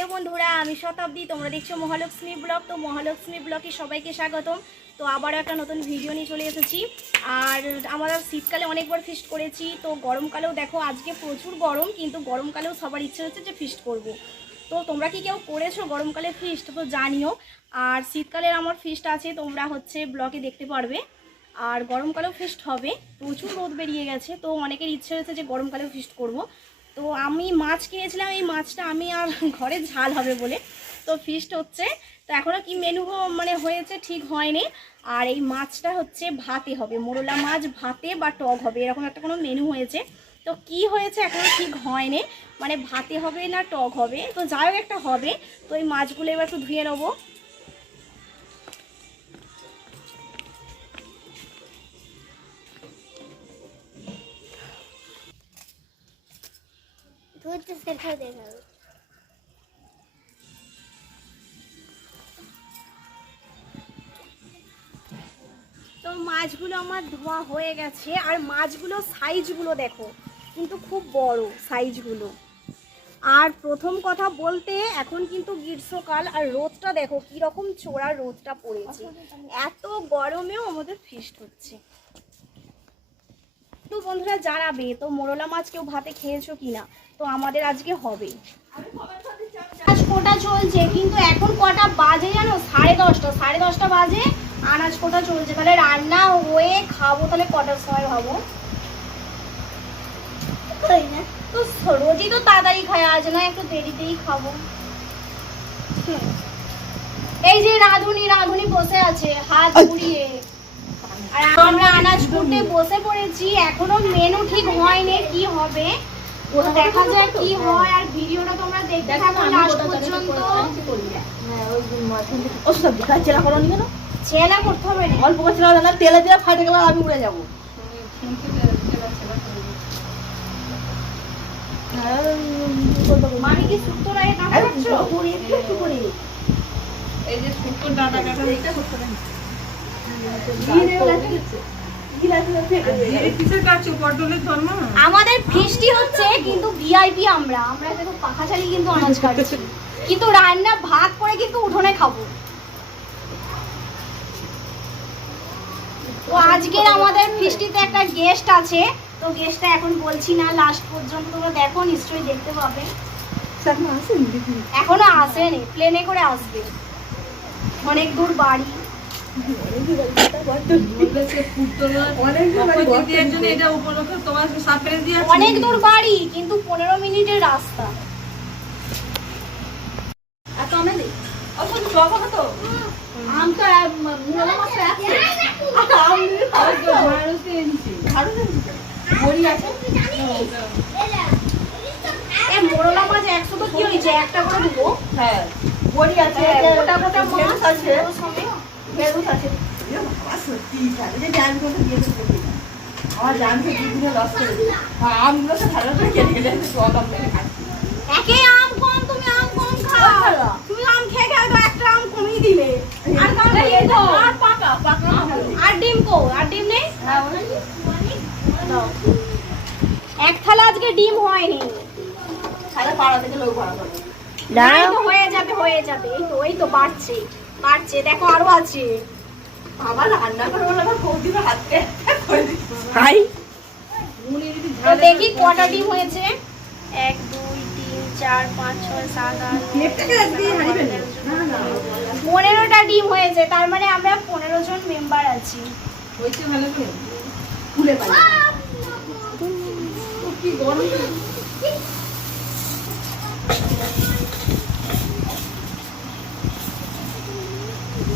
Hello বন্ধুরা, আমি শতাব্দী, তোমরা দেখছ মহালক্ষ্মী ব্লগ। তো মহালক্ষ্মী ব্লগে সবাইকে স্বাগতম। তো আবারও একটা নতুন ভিডিও নিয়ে চলে এসেছি। আর আমরা শীতকালে অনেকবার ফিস্ট করেছি। তো গরমকালেও দেখো, আজকে প্রচুর গরম, কিন্তু গরমকালেও সবার ইচ্ছে হচ্ছে যে ফিস্ট করব। তো তোমরা কি কেউ করেছ গরমকালে ফিস্ট তো জানিও। আর শীতকালের আমার ফিস্ট আছে, তোমরা হচ্ছে ব্লগে দেখতে পারবে। আর গরমকালেও ফিস্ট হবে। প্রচুর রোদ বেরিয়ে গেছে, তো অনেকের ইচ্ছে হয়েছে যে গরমকালেও ফিস্ট করব। তো আমি মাছ কিনেছিলাম, এই মাছটা আমি আর ঘরে ঝাল হবে বলে। তো ফিস্ট হচ্ছে। তো এখনও কি মেনু মানে হয়েছে ঠিক হয়নি। আর এই মাছটা হচ্ছে ভাতে হবে। মোরলা মাছ ভাতে বা টক হবে, এরকম একটা কোনো মেনু হয়েছে। তো কি হয়েছে এখনও ঠিক হয়নি। মানে ভাতে হবে না টক হবে। তো যাই হোক একটা হবে। তো এই মাছগুলো এবার একটু ধুয়ে নেব। ধরতে শেখা দেখাবে তো মাছগুলো আমার ধোয়া হয়ে গেছে, আর মাছগুলো সাইজগুলো দেখো, কিন্তু খুব বড় সাইজগুলো। আর প্রথম কথা বলতে, এখন কিন্তু গ্রীষ্মকাল, আর রোদটা দেখো, কীরকম চোরা রোদটা পড়েছে। এত গরমেও আমাদের ফিস্ট হচ্ছে। তো বন্ধুরা জানাবে তো মোরলা মাছ কেউ ভাতে খেয়েছো কিনা? তো আমাদের আজকে হবে। আজ কোটা চলছে কিন্তু এখন কটা বাজে জানো? সাড়ে দশটা সাড়ে দশটা বাজে আনাজ কোটা চলছে। তাহলে রান্না হয়ে খাব তাহলে কটার সময় ভাবো তাই না? তো রোজই তো তাড়াতাড়ি খাই আজ না একটু দেরিতেই খাব। এই যে রাঁধুনি রাঁধুনি বসে আছে হাত ঘুরিয়ে আর আমরা আনাজ কুটতে বসে পড়েছি এখনও মেনু ঠিক হয়নি কি হবে? দেখা যায় কি হয়। আর ভিডিওটা তোমরা দেখতে থাকো লাস্ট পর্যন্ত। ওসব দেখা চেলা করো নি কেন? চেলা করতে হবে না অল্প করে চেলা না তেলে দিয়ে ফাটে গেলে আমি উড়ে যাব। মানে কি সুক্ত রায় এই যে শুকনো ডাটা কাটা এটা করতে পারেন কিসের কাছে পটলের ধর্ম আমাদের ফিস্টি হচ্ছে কিন্তু ভিআইপি আমরা। আমরা দেখো পাখা চালিয়ে কিন্তু আনাজ কিন্তু রান্না ভাত করে কিন্তু উঠোনে খাব। তো আজকের আমাদের ফিস্টিতে একটা গেস্ট আছে। তো গেস্টটা এখন বলছি না লাস্ট পর্যন্ত তোমরা দেখো, নিশ্চয়ই দেখতে পাবে। এখনও আসেনি? প্লেনে করে আসবে। অনেক দূর বাড়ি। অনেক দূর বাড়ি কিন্তু পনেরো মিনিটের রাস্তা। মোরলা মাছ একশো তো কি হয়েছে? একটা করে দেবো। হ্যাঁ। বড়ি আছে গোটা গোটা মাছ আছে। ওর আছে বাবা সত্যি তাহলে যে জান করে দিয়ে আমার জান থেকে দুদিনে লস করে দিই আর আমগুলো তো ভালো করে কেটে কেটে সব আম মেরে খাচ্ছি একে আম কম তুমি আম কম খাও। তুমি আম খেয়ে খেয়ে একটা আম কমিয়ে দিলে। আর কারণ এই তো। আর পাকা পাকা আর ডিম কো আর ডিম নেই? হ্যাঁ। এক থালা আজকে ডিম হয়নি। সারা পাড়া থেকে লোক ভাড়া করে। হয়ে যাবে হয়ে যাবে। এই তো এই তো বাড়ছে। বাড়ছে দেখো আরও আছে। বাবা রান্না করে বলে আমার বৌদির হাতে করে হাই। তো দেখি কটা ডিম হয়েছে। এক দুই তিন চার পাঁচ ছয় সাত আট। পনেরোটা ডিম হয়েছে তার মানে আমরা পনেরো জন মেম্বার আছি। হয়েছে ভালো করে? খুলে পাই। কি গরম।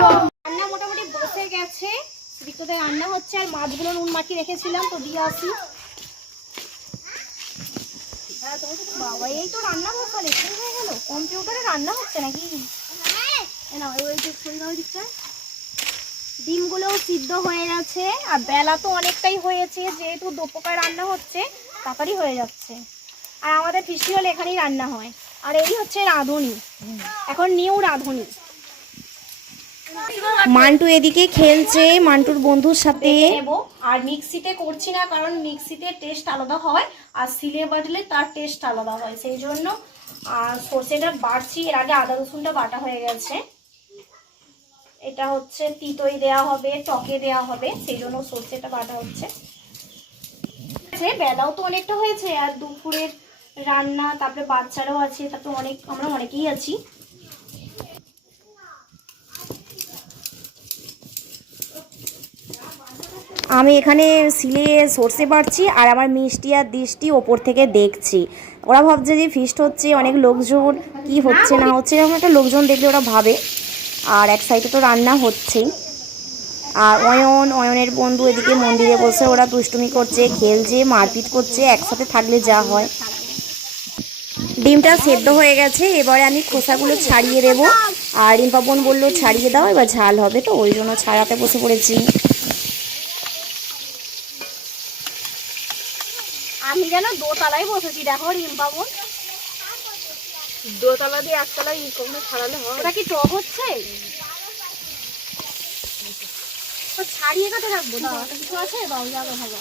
রান্না মোটামুটি বসে গেছে। ঋতুতে রান্না হচ্ছে, আর মাছগুলো নুন মাখিয়ে রেখেছিলাম, তো দিয়ে আসি। বাবা, এই তো রান্না হয়ে গেল। কম রান্না হচ্ছে নাকি? ডিমগুলোও সিদ্ধ হয়ে গেছে, আর বেলা তো অনেকটাই হয়েছে, যেহেতু দোপকায় রান্না হচ্ছে, তাড়াতাড়ি হয়ে যাচ্ছে। আর আমাদের ফিসি হলে এখানেই রান্না হয়। আর এই হচ্ছে রাঁধুনি। এখন নিউ রাঁধুনি। মান্টু এদিকে খেলছে মান্টুর বন্ধুর সাথে। আর মিক্সিতে করছি না কারণ মিক্সিতে টেস্ট আলাদা হয় আর সিলে বাটলে তার টেস্ট আলাদা হয় সেই জন্য আর সর্ষেটা বাড়ছি এর আগে আদা রসুনটা বাটা হয়ে গেছে। এটা হচ্ছে তিতই দেয়া হবে টকে দেয়া হবে সেই জন্য সর্ষেটা বাটা হচ্ছে। আছে, বেলাও তো অনেকটা হয়েছে আর দুপুরের রান্না তারপরে বাচ্চারাও আছে তারপরে অনেক আমরা অনেকেই আছি। আমি এখানে সিলে সর্ষে বাড়ছি আর আমার মিষ্টি আর দৃষ্টি ওপর থেকে দেখছি। ওরা ভাবছে যে ফিস্ট হচ্ছে, অনেক লোকজন, কি হচ্ছে না হচ্ছে, এরকম একটা লোকজন দেখলে ওরা ভাবে। আর এক সাইডে তো রান্না হচ্ছেই। আর অয়ন, অয়নের বন্ধু এদিকে মন্দিরে বসে ওরা দুষ্টুমি করছে, খেলছে, মারপিট করছে, একসাথে থাকলে যা হয়। ডিমটা সেদ্ধ হয়ে গেছে, এবারে আমি খোসাগুলো ছাড়িয়ে দেবো। আর রিম্পা বলল, ছাড়িয়ে দাও, এবার ঝাল হবে তো, ওই জন্য ছাড়াতে বসে পড়েছি আমি যেন দোতলায় বসেছি দেখো রিম্পা বোন দোতলা দিয়ে একতলা ই কখনো ছাড়ালে হয়। ওটা কি টক হচ্ছে? ছাড়িয়ে কাটে রাখব? না কিছু আছে? বাবু যাবে ভালো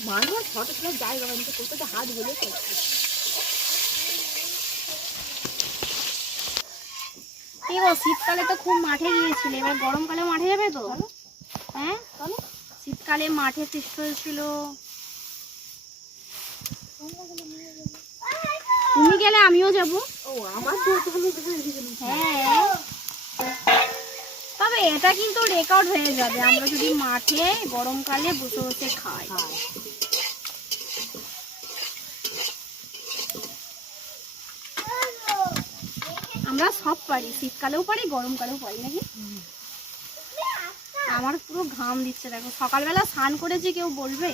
মানুষ ফটো তোলার জায়গা করতে তো হাত কি গো শীতকালে তো খুব মাঠে গিয়েছিলে এবার গরমকালে মাঠে যাবে তো? হ্যাঁ? শীতকালে মাঠে সৃষ্ট হয়েছিল তুমি গেলে আমিও যাব। ও আমার হ্যাঁ। তবে এটা কিন্তু রেকর্ড হয়ে যাবে। আমরা যদি মাঠে গরমকালে বসে বসে খাই। আমরা সব পারি, শীতকালেও পারি, গরমকালেও পারি, নাকি? আমার পুরো ঘাম দিচ্ছে, দেখো। সকালবেলা স্নান করেছি কেউ বলবে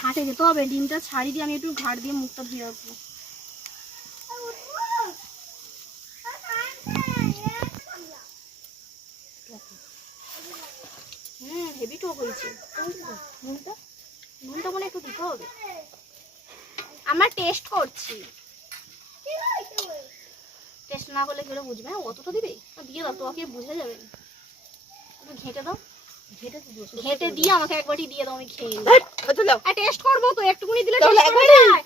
ঘাটে যেতে হবে। ডিমটা ছাড়ি দিয়ে আমি একটু ঘাট দিয়ে মুখটা ধুয়ে রাখব। হয়েছে নুনটা? নুনটা মনে একটু দিতে হবে। আমরা টেস্ট করছি। টেস্ট না করলে কেউ বুঝবে? হ্যাঁ অতটা দিবে। না, দিয়ে দাও তোমাকে বুঝে যাবে। একটু ঘেঁটে দাও। ঘেটে দিয়ে আমাকে একবারই দিয়ে দাও আমি খেয়ে নিই। টেস্ট করব তো একটুকুনি দিলে করা যায়।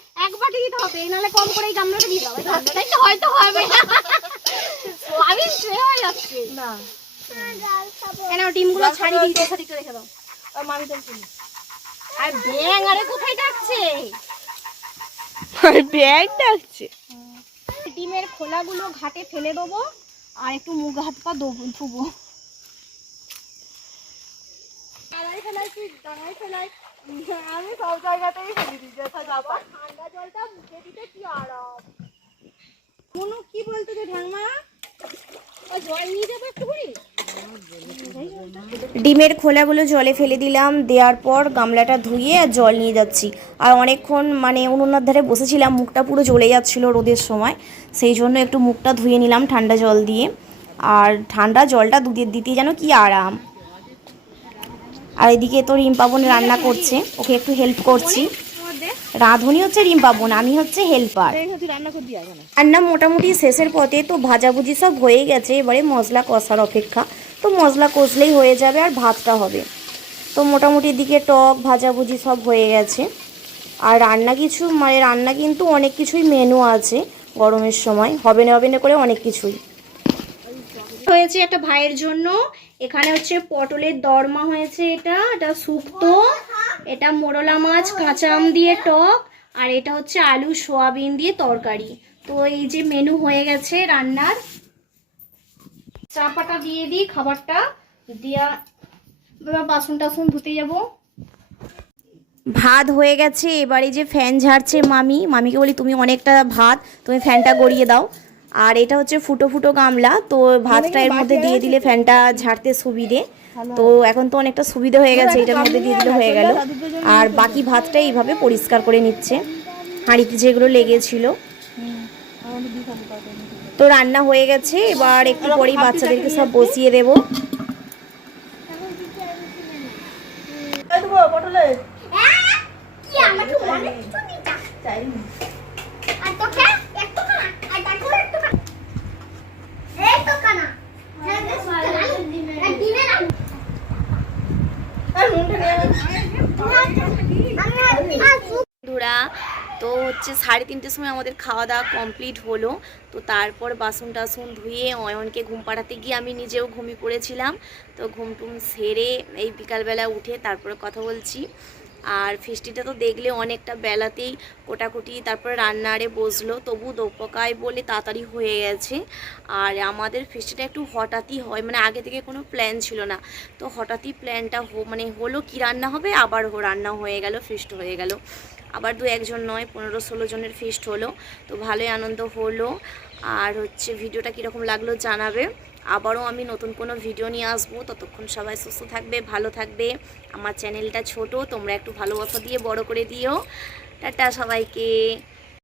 দিতে হবে এই নাহলে কম করে এই গামলাটা দিয়ে দাও। গামলাটাই তো হয়তো হবে। হয়ে যাচ্ছে। না। কেন ডিমগুলো ছাড়িয়ে দিই দেখা দিতে রেখে দাও। আর ব্যাং আরে কোথায় ডাকছে ব্যাগ ডাকছে। ডিমের খোলাগুলো ঘাটে ফেলে দেবো আর একটু মুখ হাত পা দেবো ধুবো। আমি সব জায়গাতেই ফেলে দিই যেথা যাব ঠান্ডা জলটা মুখে দিতে কি আরাম। কোনো কি বলতো যে ঢ্যাংমা ওই জল নিয়ে যাব একটু করে ডিমের খোলাগুলো জলে ফেলে দিলাম, দেওয়ার পর গামলাটা ধুয়ে আর জল নিয়ে যাচ্ছি। আর অনেকক্ষণ মানে উনুনের ধারে বসেছিলাম, মুখটা পুরো জ্বলে যাচ্ছিল রোদের সময়। সেই জন্য একটু মুখটা ধুয়ে নিলাম ঠান্ডা জল দিয়ে। আর ঠান্ডা জলটা দুধের দিতে যেন কি আরাম। আর এদিকে তো রিম্পাবন রান্না করছে, ওকে একটু হেল্প করছি। রাঁধুনি হচ্ছে রিম্পাবন আমি হচ্ছে হেল্পার। রান্না মোটামুটি শেষের পথে তো ভাজাভুজি সব হয়ে গেছে এবারে মশলা কষার অপেক্ষা। তো মশলা কষলেই হয়ে যাবে আর ভাতটা হবে। তো মোটামুটি দিকে টক ভাজাভুজি সব হয়ে গেছে। আর রান্না কিছু মানে রান্না কিন্তু অনেক কিছুই মেনু আছে গরমের সময়। হবে না হবে না করে অনেক কিছুই। হয়েছে একটা ভাইয়ের জন্য এখানে হচ্ছে পটলের দরমা হয়েছে এটা এটা শুক্তো এটা মোরলা মাছ, কাঁচা আম দিয়ে টক, আর এটা হচ্ছে আলু, সোয়াবিন দিয়ে তরকারি। তো এই যে মেনু হয়ে গেছে রান্নার। চাপাটা দিয়ে দিই খাবারটা। দিয়া বাসন টাসন ধুতে যাব। ভাত হয়ে গেছে, এবারে যে ফ্যান ঝাড়ছে মামি। মামিকে বলি, তুমি অনেকটা ভাত, তুমি ফ্যানটা গড়িয়ে দাও। আর এটা হচ্ছে ফুটো ফুটো গামলা তো ভাতটা এর মধ্যে দিয়ে দিলে ফ্যানটা ঝাড়তে সুবিধে। তো এখন তো অনেকটা সুবিধে হয়ে গেছে এটার মধ্যে দিয়ে দিলে হয়ে গেল। আর বাকি ভাতটা এইভাবে পরিষ্কার করে নিচ্ছে। হাঁড়িতে যেগুলো লেগেছিল। তো রান্না হয়ে গেছে এবার একটু পরেই বাচ্চাদেরকে সব বসিয়ে দেবো। পটলে কি আমাকে অনেক কিছু দিতা চাইনি আর তোকে একটু খানা আর তাকে একটু খানা এই তো খানা আর দিনে না আর নুনটা নিয়ে আয়। আমি আর বন্ধুরা তো হচ্ছে সাড়ে তিনটের সময় আমাদের খাওয়া দাওয়া কমপ্লিট হলো। তো তারপর বাসন টাসন ধুয়ে অয়নকে ঘুম পাড়াতে গিয়ে আমি নিজেও ঘুমিয়ে পড়েছিলাম। তো ঘুম টুম সেরে এই বিকালবেলা উঠে তারপরে কথা বলছি। আর ফিস্টিটা তো দেখলে অনেকটা বেলাতেই কোটাকুটি, তারপরে রান্নারে বসল। তবু দোপকায় বলে তাড়াতাড়ি হয়ে গেছে। আর আমাদের ফিস্টিটা একটু হঠাৎই হয় মানে আগে থেকে কোনো প্ল্যান ছিল না। তো হঠাৎই প্ল্যানটা মানে হলো কি রান্না হবে, আবার রান্না হয়ে গেল ফিস্ট হয়ে গেল। আবার দু একজন নয়, পনেরো ষোলো জনের ফিস্ট হলো। তো ভালোই আনন্দ হলো। আর হচ্ছে ভিডিওটা কীরকম লাগল জানাবে। আবারও আমি নতুন কোনো ভিডিও নিয়ে আসব। ততক্ষণ সবাই সুস্থ থাকবে, ভালো থাকবে। আমার চ্যানেলটা ছোট, তোমরা একটু ভালোবাসা দিয়ে বড় করে দিও। টাটা সবাইকে।